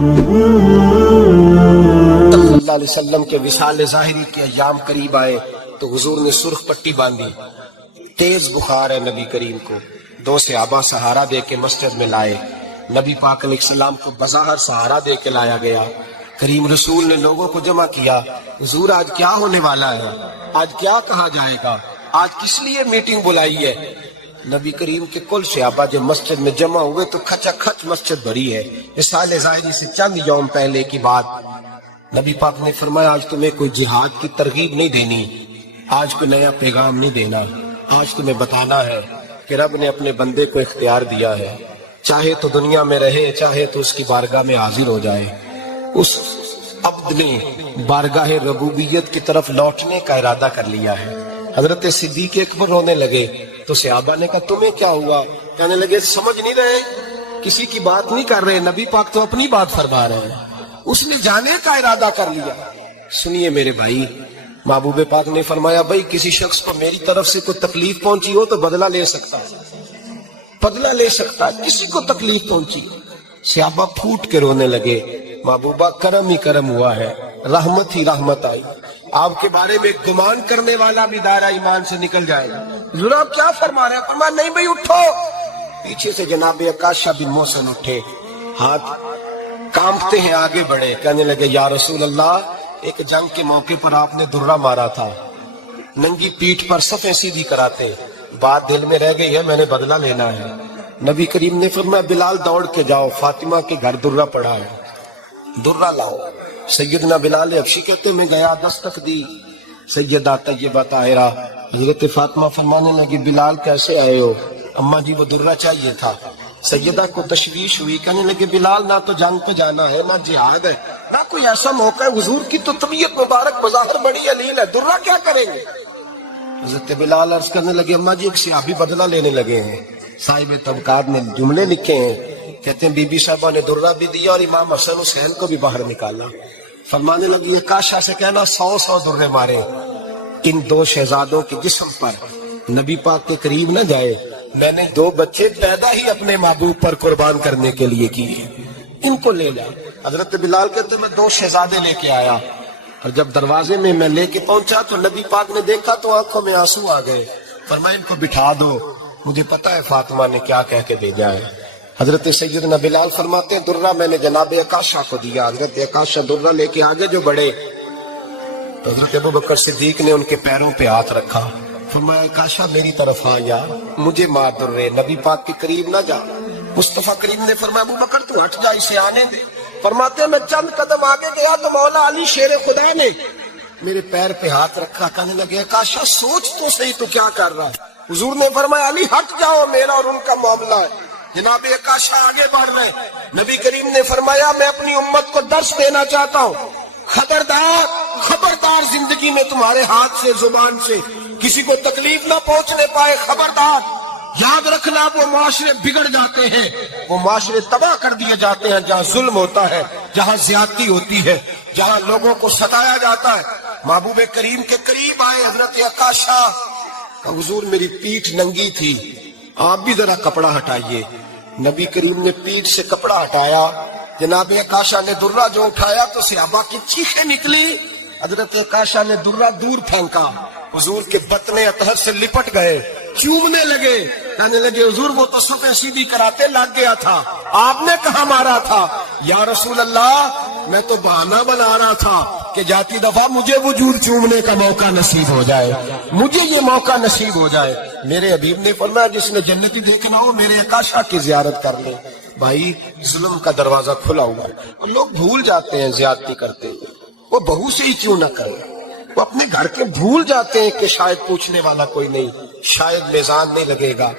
صلی اللہ علیہ وسلم کے وصال ظاہری کے ایام قریب آئے تو حضور نے سرخ پٹی باندھی، تیز بخار ہے نبی کریم کو، 2 صحابہ سہارا دے کے مسجد میں لائے، نبی پاک علیہ السلام کو بظاہر سہارا دے کے لایا گیا۔ کریم رسول نے لوگوں کو جمع کیا، حضور آج کیا ہونے والا ہے، آج کیا کہا جائے گا، آج کس لیے میٹنگ بلائی ہے؟ نبی کریم کے کل صحابہ جب مسجد میں جمع ہوئے تو کھچا کھچ مسجد بھری ہے۔ وصال ظاہری سے چند یوم پہلے کی بات، نبی پاک نے فرمایا آج تمہیں کوئی جہاد کی ترغیب نہیں دینی، آج کوئی نیا پیغام نہیں دینا، آج تمہیں بتانا ہے کہ رب نے اپنے بندے کو اختیار دیا ہے، چاہے تو دنیا میں رہے، چاہے تو اس کی بارگاہ میں حاضر ہو جائے۔ اس عبد نے بارگاہ ربوبیت کی طرف لوٹنے کا ارادہ کر لیا ہے۔ حضرت صدیق اکبر رونے لگے تو صحابہ نے کہا تمہیں کیا ہوا؟ کہنے لگے سمجھ نہیں رہے، کسی کی بات نہیں کر رہے، نبی پاک تو اپنی بات فرما رہے ہیں، اس نے جانے کا ارادہ کر لیا۔ سنیے میرے بھائی، محبوب پاک نے فرمایا بھائی کسی شخص کو میری طرف سے کوئی تکلیف پہنچی ہو تو بدلہ لے سکتا ہے، بدلہ لے سکتا ہے، کسی کو تکلیف پہنچی۔ صحابہ پھوٹ کے رونے لگے، محبوبہ کرم ہی کرم ہوا ہے، رحمت ہی رحمت آئی، آپ کے بارے میں گمان کرنے والا بھی دائرہ ایمان سے نکل جائے گا۔ حضور آپ کیا فرما رہے ہیں؟ فرمایا نہیں بھائی اٹھو۔ پیچھے سے جناب عکاشہ بن محسن اٹھے، ہاتھ کانپتے ہیں آگے بڑھے، کہنے لگے یا رسول اللہ ایک جنگ کے موقع پر آپ نے درہ مارا تھا، ننگی پیٹھ پر صفیں سیدھی کراتے، بات دل میں رہ گئی ہے، میں نے بدلہ لینا ہے۔ نبی کریم نے فرمایا بلال دوڑ کے جاؤ، فاطمہ کے گھر درہ پڑا ہے، درہ لاؤ۔ سیدنا بلال حبشی کہتے میں گیا، دستک دی، سیدہ طیبہ طاہرہ حضرت فاطمہ فرمانے لگی بلال کیسے آئے ہو؟ اماں جی وہ درہ چاہیے تھا۔ سیدہ کو تشویش ہوئی، کہنے لگے بلال نہ تو جنگ پہ جانا ہے، نہ جہاد ہے، نہ کوئی ایسا موقع ہے، حضور کی تو طبیعت مبارک بظاہر بڑی علیل ہے، درہ کیا کریں گے؟ حضرت بلال عرض کرنے لگے اماں جی ایک صحابی بدلہ لینے لگے ہیں، صاحب طبقات نے جملے لکھے ہیں، کہتے ہیں بی بی صاحبہ نے درہ بھی دیا اور امام حسن حسین کو بھی باہر نکالا۔ فرمانے لگی عکاشہ سے کہنا 100 درے مارے، ان 2 شہزادوں کے جسم پر نبی پاک کے قریب نہ جائے، میں نے 2 بچے پیدا ہی اپنے محبوب پر قربان کرنے کے لیے کیے، ان کو لے جا۔ حضرت بلال کہتے میں 2 شہزادے لے کے آیا، اور جب دروازے میں میں لے کے پہنچا تو نبی پاک نے دیکھا تو آنکھوں میں آنسو آ گئے، فرمایا ان کو بٹھا دو، مجھے پتا ہے فاطمہ نے کیا کہہ کے بھیجا ہے۔ حضرت سیدنا بلال فرماتے ہیں درہ میں نے جناب عکاشہ کو دیا، حضرت عکاشہ درہ لے کے آگے جو بڑھے تو حضرت ابوبکر صدیق نے ان کے پیروں پہ ہاتھ رکھا، فرمایا عکاشہ میری طرف آ یار، مجھے مار درے، نبی پاک کے قریب نہ جا۔ مصطفیٰ کریم نے فرمایا ابوبکر تو ہٹ جا، اسے آنے دے۔ فرماتے ہیں میں چند قدم آگے گیا تو مولا علی شیر خدا نے میرے پیر پہ ہاتھ رکھا، کہنے لگے عکاشہ سوچ تو صحیح تو کیا کر رہا ہے؟ حضور نے فرمایا علی ہٹ جاؤ، میرا اور ان کا معاملہ ہے۔ جناب عکاشہ آگے بڑھ رہے، نبی کریم نے فرمایا میں اپنی امت کو درس دینا چاہتا ہوں، خبردار خبردار زندگی میں تمہارے ہاتھ سے زبان سے کسی کو تکلیف نہ پہنچنے پائے، خبردار یاد رکھنا وہ معاشرے بگڑ جاتے ہیں، وہ معاشرے تباہ کر دیے جاتے ہیں جہاں ظلم ہوتا ہے، جہاں زیادتی ہوتی ہے، جہاں لوگوں کو ستایا جاتا ہے۔ محبوب کریم کے قریب آئے حضرت عکاشہ، حضور میری پیٹھ ننگی تھی، آپ بھی ذرا کپڑا ہٹائیے۔ نبی کریم نے پیٹھ سے کپڑا ہٹایا، جناب عکاشہ نے درہ جو اٹھایا تو صحابہ کی چیخیں نکلی، حضرت عکاشہ نے درہ دور پھینکا، حضور کے بطن اطہر سے لپٹ گئے، چومنے لگے، کہنے لگے حضور وہ تو صفیں سیدھی کراتے لگ گیا تھا، آپ نے کہاں مارا تھا؟ یا رسول اللہ میں تو بہانہ بنا رہا تھا کہ جاتی دفعہ مجھے وجود چومنے کا موقع نصیب ہو جائے، مجھے یہ موقع نصیب ہو جائے۔ میرے حبیب نے فرمایا جس نے جنتی دیکھنا ہو میرے عکاشہ کی زیارت کر لے۔ بھائی ظلم کا دروازہ کھلا ہوا ہے، اور لوگ بھول جاتے ہیں زیادتی کرتے ہیں، وہ بہو سے ہی کیوں نہ کرے، وہ اپنے گھر کے بھول جاتے ہیں کہ شاید پوچھنے والا کوئی نہیں، شاید میزان نہیں لگے گا۔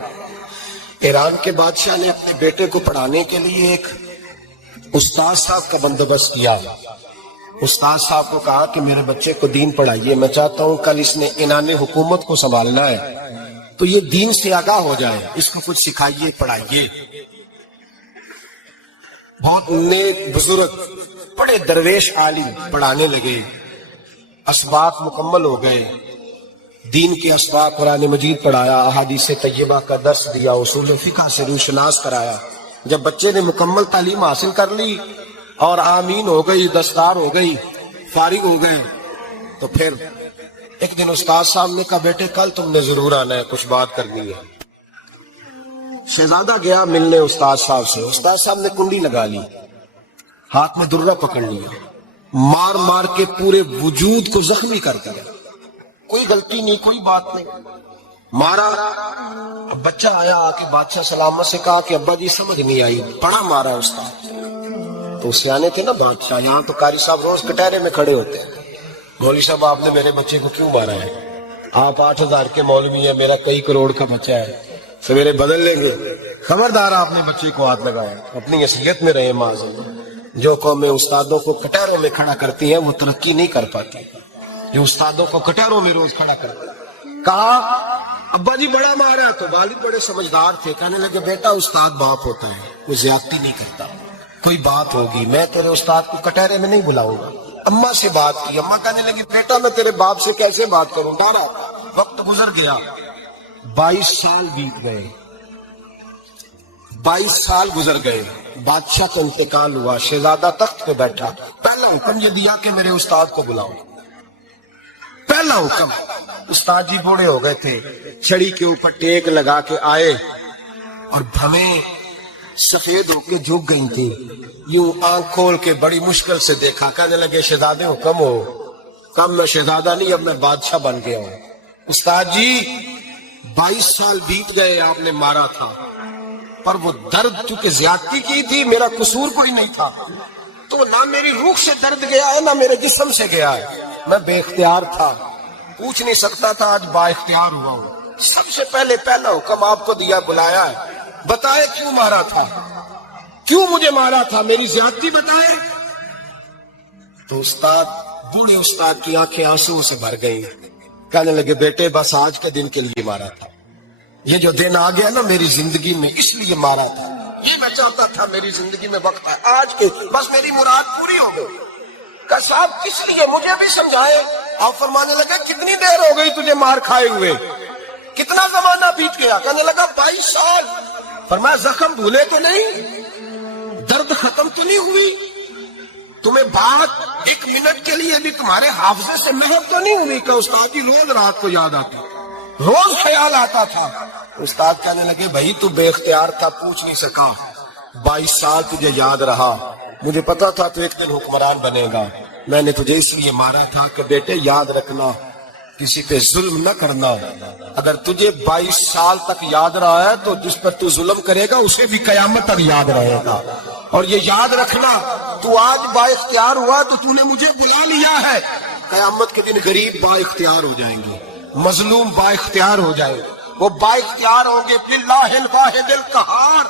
ایران کے بادشاہ نے اپنے بیٹے کو پڑھانے کے لیے ایک استاد صاحب کا بندوبست کیا، استاد صاحب کو کہا کہ میرے بچے کو دین پڑھائیے، میں چاہتا ہوں کل اس نے انعام حکومت کو سنبھالنا ہے تو یہ دین سے آگاہ ہو جائے، اس کو کچھ سکھائیے پڑھائیے۔ بہت نیک بزرگ بڑے درویش عالم پڑھانے لگے، اسباق مکمل ہو گئے، دین کے اسباق قرآن مجید پڑھایا، احادیث طیبہ کا درس دیا، اصول فقہ سے روشناس کرایا۔ جب بچے نے مکمل تعلیم حاصل کر لی، اور آمین ہو گئی، دستار ہو گئی، فارغ ہو گئے، تو پھر ایک دن استاد صاحب نے کہا بیٹے کل تم نے ضرور آنا ہے، کچھ بات کرنی ہے۔ شہزادہ گیا ملنے استاد صاحب سے، استاد صاحب نے کنڈی لگا لی، ہاتھ میں درہ پکڑ لیا، مار مار کے پورے وجود کو زخمی کر دیا، کوئی غلطی نہیں، کوئی بات نہیں، مارا۔ بچہ آیا آ کے بادشاہ سلامت سے کہا کہ ابا جی سمجھ نہیں آئی، بڑا مارا استاد۔ تو سیانے تھے نا بادشاہ، یہاں تو قاری صاحب روز کٹہرے میں کھڑے ہوتے ہیں، مولوی صاحب آپ نے میرے بچے کو کیوں مارا ہے؟ آپ 8,000 کے مولوی ہیں، میرا کئی کروڑ کا بچہ ہے، سویرے بدل لیں گے۔ خبردار آپ نے بچے کو ہاتھ لگایا، اپنی اصلیت میں رہے معذرت۔ جو قومیں استادوں کو کٹہروں میں کھڑا کرتی ہیں وہ ترقی نہیں کر پاتی، جو استادوں کو کٹہروں میں روز کھڑا کرتے ہیں۔ کہا ابا جی بڑا مارا، تو والد بڑے سمجھدار تھے، کہنے لگے بیٹا استاد باپ ہوتا ہے، وہ زیادتی نہیں کرتا، کوئی بات ہوگی میں تیرے استاد کو کٹہرے میں نہیں بلاؤں گا۔ اماں سے بات کی، اماں کہنے لگی بیٹا میں تیرے باپ سے کیسے بات کروں، ڈارا۔ وقت گزر گیا، 22 سال بیت گئے، 22 سال گزر گئے، بادشاہ کا انتقال ہوا، شہزادہ تخت پہ بیٹھا، پہلا حکم یہ دیا کہ میرے استاد کو بلاؤ، پہلا حکم۔ استاد جی بوڑھے ہو گئے تھے، چھڑی کے اوپر ٹیک لگا کے آئے اور بھمیں سفید ہو کے جھک گئی تھی، یوں آنکھ کھول کے بڑی مشکل سے دیکھا، کہنے لگے شہزادے حکم ہو۔ کم میں شہزادہ نہیں، اب میں بادشاہ بن گیا ہوں۔ استاد جی 22 سال بیت گئے، آپ نے مارا تھا، پر وہ درد چونکہ زیادتی کی تھی، میرا قصور کوئی نہیں تھا، تو نہ میری روح سے درد گیا ہے نہ میرے جسم سے گیا ہے، میں بے اختیار تھا، پوچھ نہیں سکتا تھا، آج با اختیار ہوا ہوں۔ سب سے پہلے پہلا حکم آپ کو دیا، بلایا ہے، بتائے کیوں مارا تھا، کیوں مجھے مارا تھا، میری زیادتی بتائے۔ تو استاد، بوڑھے استاد کی آنکھیں آنسوں سے بھر گئی، کہنے لگے بیٹے بس آج کے دن کے لیے مارا تھا، یہ جو دن آ گیا نا میری زندگی میں اس لیے مارا تھا، یہ میں چاہتا تھا میری زندگی میں وقت ہے، آج کے بس میری مراد پوری ہو گئی۔ کہ صاحب کس لیے، مجھے بھی سمجھائے۔ آپ فرمانے لگے کتنی دیر ہو گئی تجھے مار کھائے ہوئے، کتنا زمانہ بیت گیا؟ کہنے لگا 22 سال۔ فرمایا زخم بھولے تو نہیں، درد ختم تو نہیں ہوئی، تمہیں بات 1 منٹ کے لیے بھی تمہارے حافظے سے محو تو نہیں ہوئی کہ استاد جی روز رات کو یاد آتی، روز خیال آتا تھا؟ استاد کہنے لگے بھائی تو بے اختیار تھا، پوچھ نہیں سکا، 22 سال تجھے یاد رہا، مجھے پتا تھا تو ایک دن حکمران بنے گا، میں نے تجھے اس لیے مارا تھا کہ بیٹے یاد رکھنا، کسی پہ ظلم نہ کرنا، اگر تجھے 22 سال تک یاد رہا ہے تو جس پر تو ظلم کرے گا اسے بھی قیامت تک یاد رہے گا، اور یہ یاد رکھنا تو آج با اختیار ہوا تو تو نے مجھے بلا لیا ہے، قیامت کے دن غریب با اختیار ہو جائیں گے، مظلوم با اختیار ہو جائے گا، وہ با اختیار ہوں گے، للہ الواحد القہار،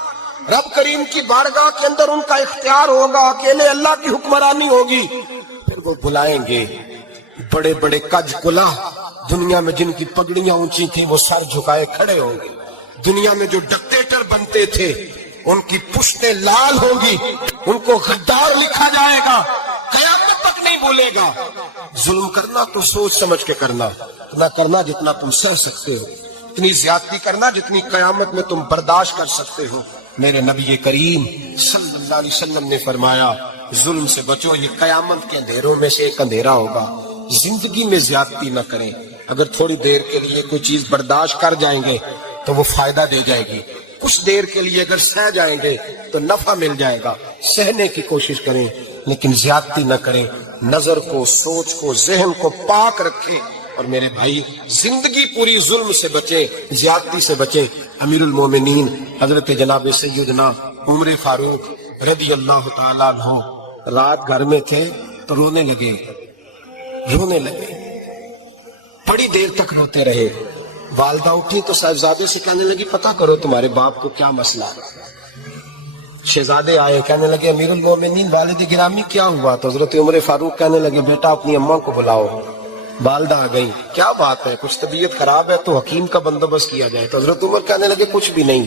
رب کریم کی بارگاہ کے اندر ان کا اختیار ہوگا، اکیلے اللہ کی حکمرانی ہوگی، پھر وہ بلائیں گے، بڑے بڑے کج کلا دنیا میں جن کی پگڑیاں اونچی تھیں وہ سر جھکائے کھڑے ہوں گے، دنیا میں جو ڈکٹیٹر بنتے تھے ان کی پشتیں لال ہوں گی، ان کو غدار لکھا جائے گا، قیامت تک نہیں بھولے گا۔ ظلم کرنا تو سوچ سمجھ کے کرنا، اتنا کرنا جتنا تم سہ سکتے ہو، اتنی زیادتی کرنا جتنی قیامت میں تم برداشت کر سکتے ہو۔ میرے نبی کریم صلی اللہ علیہ وسلم نے فرمایا ظلم سے بچو، یہ قیامت کے اندھیروں میں سے ایک اندھیرا ہوگا، زندگی میں زیادتی نہ کریں، اگر تھوڑی دیر کے لیے کوئی چیز برداشت کر جائیں گے تو وہ فائدہ دے جائے گی، کچھ دیر کے لیے اگر سہ جائیں گے تو نفع مل جائے گا، سہنے کی کوشش کریں لیکن زیادتی نہ کریں، نظر کو، سوچ کو، ذہن کو پاک رکھیں، اور میرے بھائی زندگی پوری ظلم سے بچے، زیادتی سے بچے۔ امیر المومنین حضرت جناب سیدنا عمر فاروق رضی اللہ تعالیٰ عنہ رات گھر میں تھے تو رونے لگے، بڑی دیر تک روتے رہے، والدہ اٹھی تو صاحبزادے سے کہنے لگی پتہ کرو تمہارے باپ کو کیا مسئلہ ہے۔ شہزادے آئے، کہنے لگے امیر المومنین والد گرامی کیا ہوا؟ تو حضرت عمر فاروق کہنے لگے بیٹا اپنی اماں کو بلاؤ۔ والدہ آ گئی، کیا بات ہے؟ کچھ طبیعت خراب ہے تو حکیم کا بندوبست کیا جائے۔ تو حضرت عمر کہنے لگے کچھ بھی نہیں،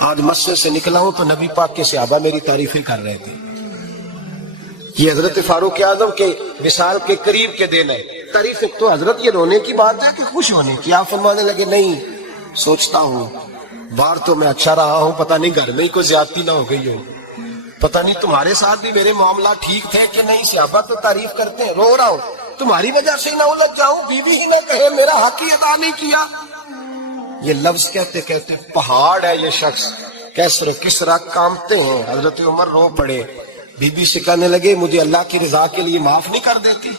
آج مسجد سے نکلا ہوں تو نبی پاک کے صحابہ میری تعریفیں کر رہے تھے۔ یہ حضرت فاروق اعظم کے وصال کے قریب کے دن ہے، تعریف تو حضرت یہ رونے کی بات ہے کہ خوش ہونے کی؟ آپ فرمانے لگے نہیں، سوچتا ہوں باہر تو میں اچھا رہا ہوں، پتہ نہیں گھر میں ہی کوئی زیادتی نہ ہو گئی ہو، پتہ نہیں تمہارے ساتھ بھی میرے معاملات ٹھیک تھے کہ نہیں؟ صحابہ تو تعریف کرتے ہیں. رو رہا ہوں تمہاری وجہ سے نہ الجھ جاؤں, بیوی ہی نہ کہے میرا حق ہی ادا نہیں کیا. یہ لفظ کہتے کہتے پہاڑ ہے یہ شخص. کیسر و کسرا کامتے ہیں. حضرت عمر رو پڑے. بی بی سے کہنے لگے مجھے اللہ کی رضا کے لیے معاف نہیں کر دیتی؟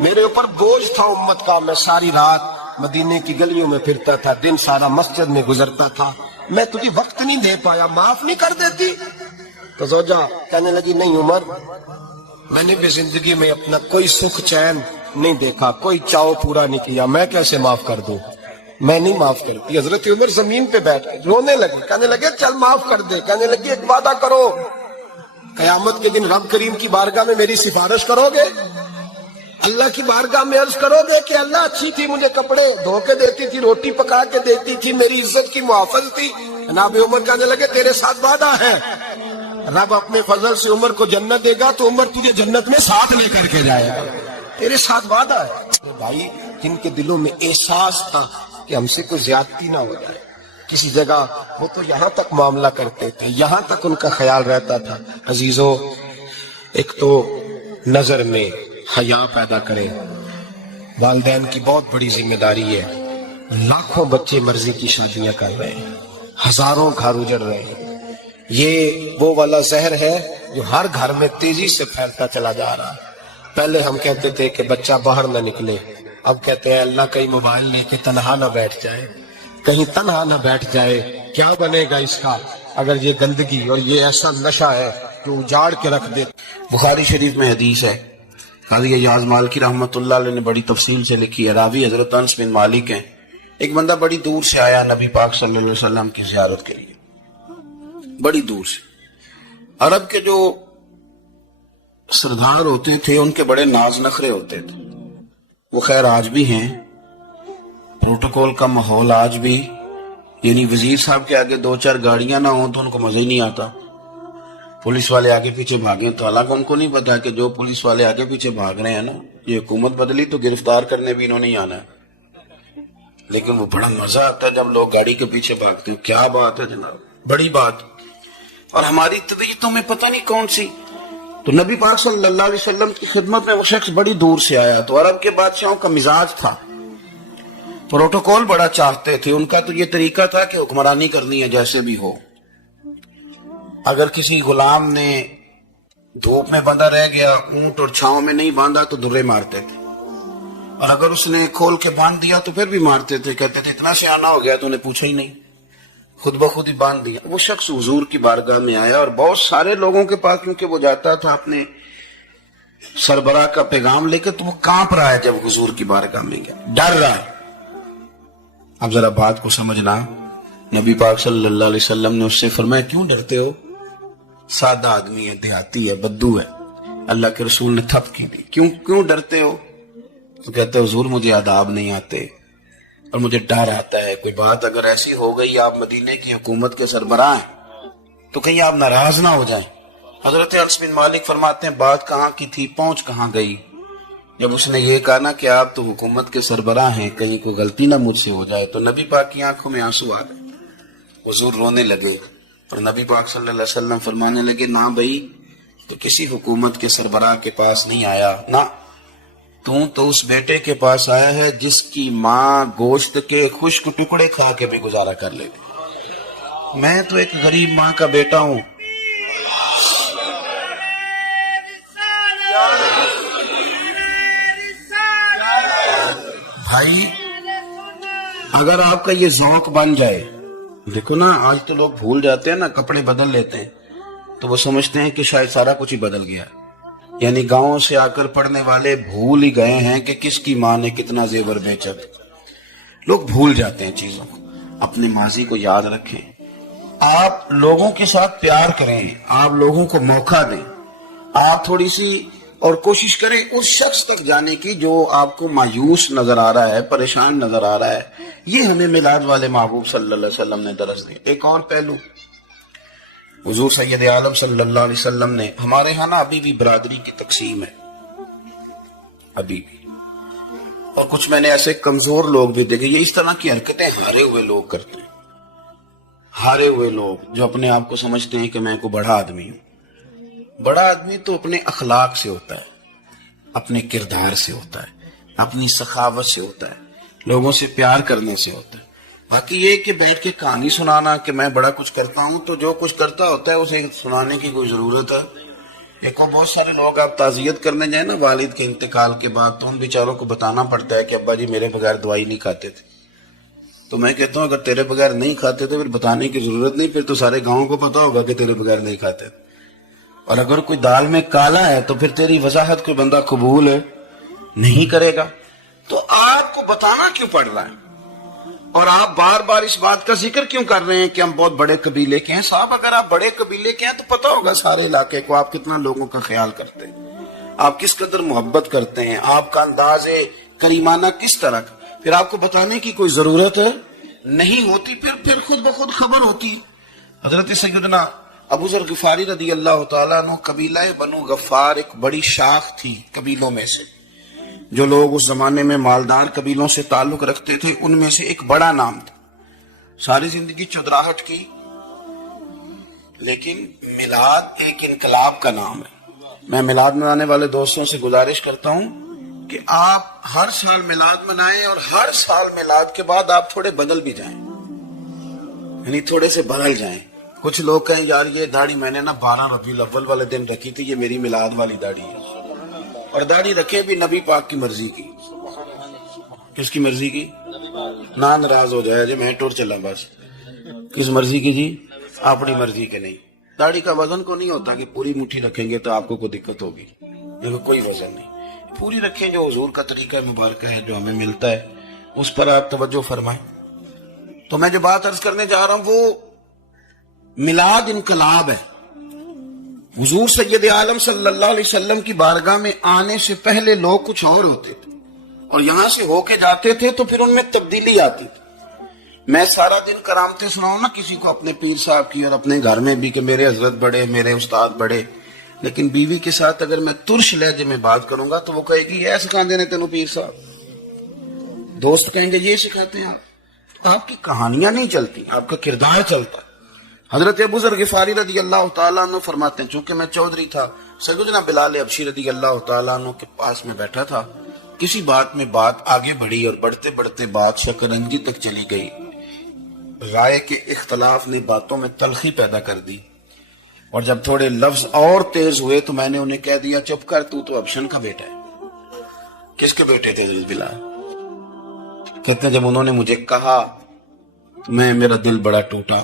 میرے اوپر بوجھ تھا امت کا, میں ساری رات مدینے کی گلیوں میں پھرتا تھا, دن سارا مسجد میں گزرتا تھا, میں تجھے وقت نہیں دے پایا, معاف نہیں کر دیتی؟ تو زوجہ کہنے لگی نہیں عمر, میں نے بھی زندگی میں اپنا کوئی سکھ چین نہیں دیکھا, کوئی چاؤ پورا نہیں کیا, میں کیسے معاف کر دوں؟ میں نہیں معاف کرتی. حضرت عمر زمین پہ بیٹھ کے رونے لگے. کہنے لگے چل معاف کر دے. کہنے لگی ایک وعدہ کرو, قیامت کے دن رب کریم کی بارگاہ میں میری سفارش کرو گے؟ اللہ کی بارگاہ میں عرض کرو گے کہ اللہ اچھی تھی, مجھے کپڑے دھو کے دیتی تھی, روٹی پکا کے دیتی تھی, میری عزت کی محافظ تھی؟ جناب عمر کہنے لگے تیرے ساتھ وعدہ ہے, رب اپنے فضل سے عمر کو جنت دے گا تو عمر تجھے جنت میں ساتھ لے کر کے جائے گا, تیرے ساتھ وعدہ ہے. بھائی جن کے دلوں میں احساس تھا کہ ہم سے کوئی زیادتی نہ ہو جائے کسی جگہ, وہ تو یہاں تک معاملہ کرتے تھے, یہاں تک ان کا خیال رہتا تھا. عزیزو, ایک تو نظر میں حیا پیدا کرے, والدین کی بہت بڑی ذمہ داری ہے. لاکھوں بچے مرضی کی شادیاں کر رہے ہیں, ہزاروں گھر اجڑ رہے ہیں. یہ وہ والا زہر ہے جو ہر گھر میں تیزی سے پھیلتا چلا جا رہا ہے. پہلے ہم کہتے تھے کہ بچہ باہر نہ نکلے, اب کہتے ہیں اللہ کہیں موبائل لے کے تنہا نہ بیٹھ جائے, کہیں تنہا نہ بیٹھ جائے. کیا بنے گا اس کا اگر یہ گندگی اور یہ ایسا نشہ ہے جو اجاڑ کے رکھ دے. بخاری شریف میں حدیث ہے, قاضی ایاز مالکی رحمۃ اللہ علیہ نے بڑی تفصیل سے لکھی ہے. راوی حضرت انس بن مالک ہیں. ایک بندہ بڑی دور سے آیا نبی پاک صلی اللہ علیہ وسلم کی زیارت کے لیے, بڑی دور سے. عرب کے جو سردار ہوتے تھے ان کے بڑے ناز نخرے ہوتے تھے. وہ خیر آج بھی ہیں, پروٹوکول کا ماحول آج بھی, یعنی وزیر صاحب کے آگے دو چار گاڑیاں نہ ہوں تو ان کو مزہ ہی نہیں آتا. پولیس والے آگے پیچھے بھاگیں تو حالانکہ ان کو نہیں پتا کہ جو پولیس والے آگے پیچھے بھاگ رہے ہیں نا, یہ حکومت بدلی تو گرفتار کرنے بھی انہوں نے آنا ہے. لیکن وہ بڑا مزہ آتا ہے جب لوگ گاڑی کے پیچھے بھاگتے ہیں. کیا بات ہے جناب, بڑی بات. اور ہماری طبیعتوں میں پتہ نہیں کون سی. تو نبی پاک صلی اللہ علیہ وسلم کی خدمت میں وہ شخص بڑی دور سے آیا. تو عرب کے بادشاہوں کا مزاج تھا, پروٹوکول بڑا چاہتے تھے. ان کا تو یہ طریقہ تھا کہ حکمرانی کرنی ہے جیسے بھی ہو. اگر کسی غلام نے دھوپ میں بندھا رہ گیا, اونٹ اور چھاؤں میں نہیں باندھا تو درے مارتے تھے, اور اگر اس نے کھول کے باندھ دیا تو پھر بھی مارتے تھے. کہتے تھے اتنا سیانا ہو گیا تو انہیں پوچھا ہی نہیں, خود بخود ہی باندھ دیا. وہ شخص حضور کی بارگاہ میں آیا اور بہت سارے لوگوں کے پاس کیونکہ وہ جاتا تھا اپنے سربراہ کا پیغام لے کے, تو وہ کانپ رہا ہے جب حضور کی بارگاہ میں گیا, ڈر رہا ہے. اب ذرا بات کو سمجھنا, نبی پاک صلی اللہ علیہ وسلم نے اس سے فرمایا کیوں ڈرتے ہو؟ سادہ آدمی ہے, دیہاتی ہے, بدو ہے. اللہ کے رسول نے تھپ کی دی, کیوں ڈرتے ہو؟ تو کہتے حضور مجھے آداب نہیں آتے اور مجھے ڈر آتا ہے, کوئی بات اگر ایسی ہو گئی, آپ مدینے کی حکومت کے سربراہ ہیں, تو کہیں آپ ناراض نہ ہو جائیں. حضرت انس بن مالک فرماتے ہیں بات کہاں کی تھی, پہنچ کہاں گئی. جب اس نے یہ کہا نا کہ آپ تو حکومت کے سربراہ ہیں, کہیں کوئی غلطی نہ مجھ سے ہو جائے, تو نبی پاک کی آنکھوں میں آنسو آ گئے. حضور رونے لگے اور نبی پاک صلی اللہ علیہ وسلم فرمانے لگے نہ بھائی, تو کسی حکومت کے سربراہ کے پاس نہیں آیا, نہ تو اس بیٹے کے پاس آیا ہے جس کی ماں گوشت کے خشک ٹکڑے کھا کے بھی گزارا کر لیتی. میں تو ایک غریب ماں کا بیٹا ہوں. بھائی اگر آپ کا یہ ذوق بن جائے, دیکھو نا آج تو لوگ بھول جاتے ہیں نا, کپڑے بدل لیتے ہیں تو وہ سمجھتے ہیں کہ شاید سارا کچھ ہی بدل گیا. یعنی گاؤں سے آ کر پڑھنے والے بھول ہی گئے ہیں کہ کس کی ماں نے کتنا زیور بیچا. لوگ بھول جاتے ہیں چیزوں کو. اپنے ماضی کو یاد رکھیں, آپ لوگوں کے ساتھ پیار کریں, آپ لوگوں کو موقع دیں, آپ تھوڑی سی اور کوشش کریں اس شخص تک جانے کی جو آپ کو مایوس نظر آ رہا ہے, پریشان نظر آ رہا ہے. یہ ہمیں میلاد والے محبوب صلی اللہ علیہ وسلم نے درس دی. ایک اور پہلو, حضور سید عالم صلی اللہ علیہ وسلم نے, ہمارے ہاں نا ابھی بھی برادری کی تقسیم ہے, ابھی بھی, اور کچھ میں نے ایسے کمزور لوگ بھی دیکھے, یہ اس طرح کی حرکتیں ہارے ہوئے لوگ کرتے ہیں. ہارے ہوئے لوگ جو اپنے آپ کو سمجھتے ہیں کہ میں کوئی بڑا آدمی ہوں, بڑا آدمی تو اپنے اخلاق سے ہوتا ہے، اپنے کردار سے ہوتا ہے، اپنی سخاوت سے ہوتا ہے، لوگوں سے پیار کرنے سے ہوتا ہے۔ باقی یہ کہ بیٹھ کے کہانی سنانا کہ میں بڑا کچھ کرتا ہوں، تو جو کچھ کرتا ہوتا ہے اسے سنانے کی کوئی ضرورت ہے؟ ایک اور بہت سارے لوگ آپ تعزیت کرنے جائیں نا والد کے انتقال کے بعد، تو ان بیچاروں کو بتانا پڑتا ہے کہ ابا جی میرے بغیر دوائی نہیں کھاتے تھے۔ تو میں کہتا ہوں اگر تیرے بغیر نہیں کھاتے تھے پھر بتانے کی ضرورت نہیں، پھر تو سارے گاؤں کو پتا ہوگا کہ تیرے بغیر نہیں کھاتے تھے۔ اور اگر کوئی دال میں کالا ہے تو پھر تیری وضاحت کوئی بندہ قبول نہیں کرے گا۔ تو آپ کو بتانا کیوں پڑ رہا ہے؟ اور آپ بار بار اس بات کا ذکر کیوں کر رہے ہیں کہ ہم بہت بڑے قبیلے کے ہیں؟ صاحب اگر آپ بڑے قبیلے کے ہیں تو پتا ہوگا سارے علاقے کو آپ کتنا لوگوں کا خیال کرتے ہیں، آپ کس قدر محبت کرتے ہیں، آپ کا انداز کریمانہ کس طرح کا۔ پھر آپ کو بتانے کی کوئی ضرورت نہیں ہوتی، پھر خود بخود خبر ہوتی۔ حضرت سیدنا ابو ذر غفاری رضی اللہ تعالیٰ عنہ، قبیلہ بنو غفار ایک بڑی شاخ تھی قبیلوں میں سے، جو لوگ اس زمانے میں مالدار قبیلوں سے تعلق رکھتے تھے ان میں سے ایک بڑا نام تھا۔ ساری زندگی چودراہٹ کی، لیکن میلاد ایک انقلاب کا نام ہے۔ میں میلاد منانے والے دوستوں سے گزارش کرتا ہوں کہ آپ ہر سال میلاد منائیں، اور ہر سال میلاد کے بعد آپ تھوڑے بدل بھی جائیں، یعنی تھوڑے سے بدل جائیں۔ کچھ لوگ کہیں یار یہ داڑھی میں نے نا 12 ربیع الاول والے دن رکھی تھی، یہ میری میلاد والی داڑھی ہے۔ اور داڑھی رکھے بھی نبی پاک کی مرضی کی۔ کس کی مرضی کی؟ نہ ناراض ہو جائے جی میں ٹور چلا بس۔ کس مرضی کی جی؟ اپنی مرضی کے نہیں۔ داڑھی کا وزن کو نہیں ہوتا کہ پوری مٹھی رکھیں گے تو آپ کو کوئی دقت ہوگی، یہ کوئی وزن نہیں۔ پوری رکھیں، جو حضور کا طریقہ مبارکہ ہے جو ہمیں ملتا ہے اس پر آپ توجہ فرمائیں۔ تو میں جو بات عرض کرنے جا رہا ہوں وہ میلاد انقلاب ہے۔ حضور سید عالم صلی اللہ علیہ وسلم کی بارگاہ میں آنے سے پہلے لوگ کچھ اور ہوتے تھے، اور یہاں سے ہو کے جاتے تھے تو پھر ان میں تبدیلی آتی تھی۔ میں سارا دن کرامتیں سناؤں نا کسی کو اپنے پیر صاحب کی، اور اپنے گھر میں بھی کہ میرے حضرت بڑے، میرے استاد بڑے، لیکن بیوی کے ساتھ اگر میں ترش لہجے میں بات کروں گا تو وہ کہے گی یہ سکھاندے نے تینوں پیر صاحب۔ دوست کہیں گے یہ سکھاتے ہیں آپ کی کہانیاں نہیں چلتی، آپ کا کردار چلتا۔ حضرت ابو ذر غفاری رضی اللہ تعالیٰ عنہ فرماتے ہیں چونکہ میں چودھری تھا، سیدنا بلال حبشی رضی اللہ تعالیٰ عنہ کے پاس میں بیٹھا تھا، کسی بات میں بات آگے بڑھی اور بڑھتے بڑھتے بات شکرنجی تک چلی گئی۔ رائے کے اختلاف نے باتوں میں تلخی پیدا کر دی، اور جب تھوڑے لفظ اور تیز ہوئے تو میں نے انہیں کہہ دیا چپ کر، تو ابشن کا بیٹا ہے۔ کس کے بیٹے تھے حضرت بلال؟ کہتے ہیں جب انہوں نے مجھے کہا تو میرا دل بڑا ٹوٹا،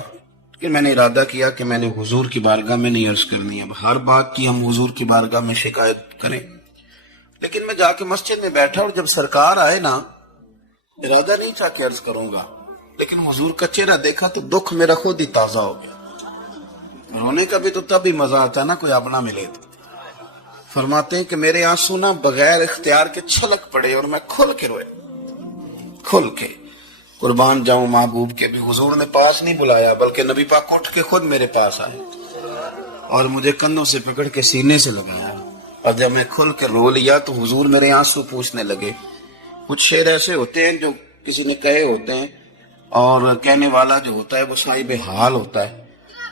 کہ میں نے ارادہ کیا کہ میں نے حضور کی بارگاہ میں نہیں عرض کرنی۔ اب ہر بات کی ہم حضور کی بارگاہ میں شکایت کریں، لیکن میں جا کے مسجد میں بیٹھا اور جب سرکار آئے نا، ارادہ نہیں تھا کہ عرض کروں گا، لیکن حضور کا چہرہ دیکھا تو دکھ میرا خود ہی تازہ ہو گیا۔ رونے کا بھی تو تب ہی مزہ آتا ہے نا کوئی اپنا ملے تو۔ فرماتے ہیں کہ میرے آنسو نا بغیر اختیار کے چھلک پڑے اور میں کھل کے روئے، کھل کے۔ قربان جاؤں محبوب کے بھی حضور نے پاس نہیں بلایا، بلکہ نبی پاک اٹھ کے خود میرے پاس آئے اور مجھے کندھوں سے پکڑ کے سینے سے لگایا، اور جب میں کھل کے رو لیا تو حضور میرے آنسو پوچھنے لگے۔ کچھ شعر ایسے ہوتے ہیں جو کسی نے کہے ہوتے ہیں، اور کہنے والا جو ہوتا ہے وہ صاحب حال ہوتا ہے،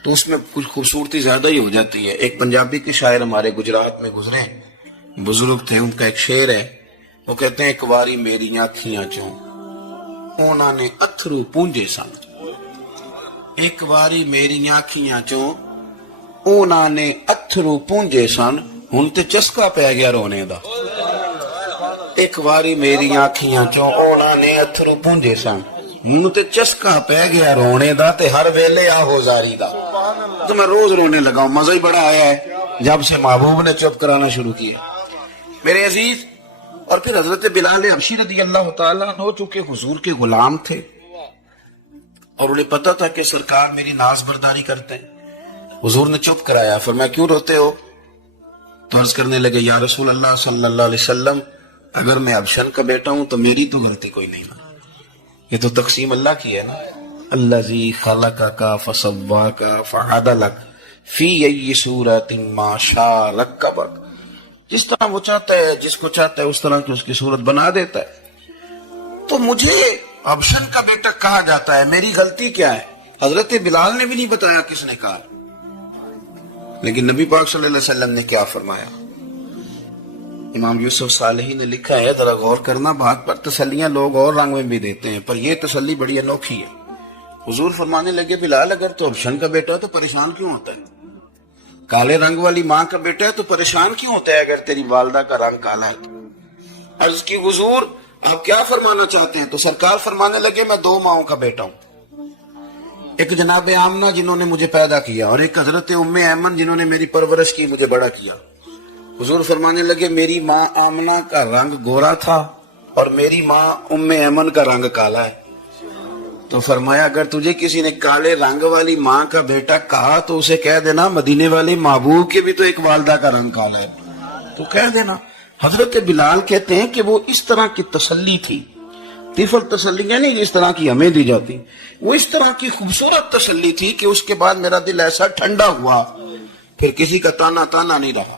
تو اس میں کچھ خوبصورتی زیادہ ہی ہو جاتی ہے۔ ایک پنجابی کے شاعر ہمارے گجرات میں گزرے، بزرگ تھے، ان کا ایک شعر ہے، وہ کہتے ہیں ایک واری میری آنکھیاں چوں انہوں نے اتھرو پونجے سن، ایک واری میری آنکھیاں چوں انہوں نے اتھرو پونجے سن، ہن تے چسکا پہ گیا رونے دا۔ ایک واری میری آنکھیاں چوں انہوں نے اتھرو پونجے سن، ہن تے چسکا پہ گیا رونے دا، تے ہر ویلے آہو زاری دا۔ تو میں روز رونے لگا ہوں، مزہ ہی بڑا آیا ہے جب سے محبوب نے چپ کرانا شروع کیا۔ میرے عزیز، اور پھر حضرت بلال حبشی رضی اللہ تعالیٰ عنہ چونکہ حضور کے غلام تھے اور انہیں پتا تھا کہ سرکار میری ناز برداری کرتے ہیں، حضور نے چپ کرایا۔ فرمایا کیوں روتے ہو؟ تو عرض کرنے لگے یا رسول اللہ صلی اللہ علیہ وسلم، اگر میں ابشن کا بیٹا ہوں تو میری تو غلطی کوئی نہیں نا، یہ تو تقسیم اللہ کی ہے نا۔ الذی خلقک فسواک فعدلک فی ای صورت ما شاء رکبک، جس طرح وہ چاہتا ہے، جس کو چاہتا ہے اس طرح کی اس کی صورت بنا دیتا ہے۔ تو مجھے ابشن کا بیٹا کہا جاتا ہے، میری غلطی کیا ہے؟ حضرت بلال نے بھی نہیں بتایا کس نے کہا، لیکن نبی پاک صلی اللہ علیہ وسلم نے کیا فرمایا؟ امام یوسف صالحی نے لکھا ہے، ذرا غور کرنا بات پر، تسلیاں لوگ اور رنگ میں بھی دیتے ہیں، پر یہ تسلی بڑی انوکھی ہے۔ حضور فرمانے لگے بلال اگر تو ابشن کا بیٹا ہے تو پریشان کیوں ہوتا ہے؟ کالے رنگ والی ماں کا بیٹا ہے تو پریشان کیوں ہوتا ہے اگر تیری والدہ کا رنگ کالا ہے تو؟ عرض کی حضور آپ کیا فرمانا چاہتے ہیں؟ تو سرکار فرمانے لگے میں 2 ماؤں کا بیٹا ہوں، ایک جناب آمنہ جنہوں نے مجھے پیدا کیا، اور ایک حضرت ام ایمن جنہوں نے میری پرورش کی، مجھے بڑا کیا۔ حضور فرمانے لگے میری ماں آمنہ کا رنگ گورا تھا اور میری ماں ام ایمن کا رنگ کالا ہے۔ تو فرمایا اگر تجھے کسی نے کالے رنگ والی ماں کا بیٹا کہا تو اسے کہہ دینا مدینے والے محبوب کے بھی تو ایک والدہ کا رنگ کالا ہے، تو کہہ دینا۔ حضرت بلال کہتے ہیں کہ وہ اس طرح کی تسلی تھی، طفل تسلیاں نہیں اس طرح کی ہمیں دی جاتی، وہ اس طرح کی خوبصورت تسلی تھی کہ اس کے بعد میرا دل ایسا ٹھنڈا ہوا، پھر کسی کا تانا نہیں رہا۔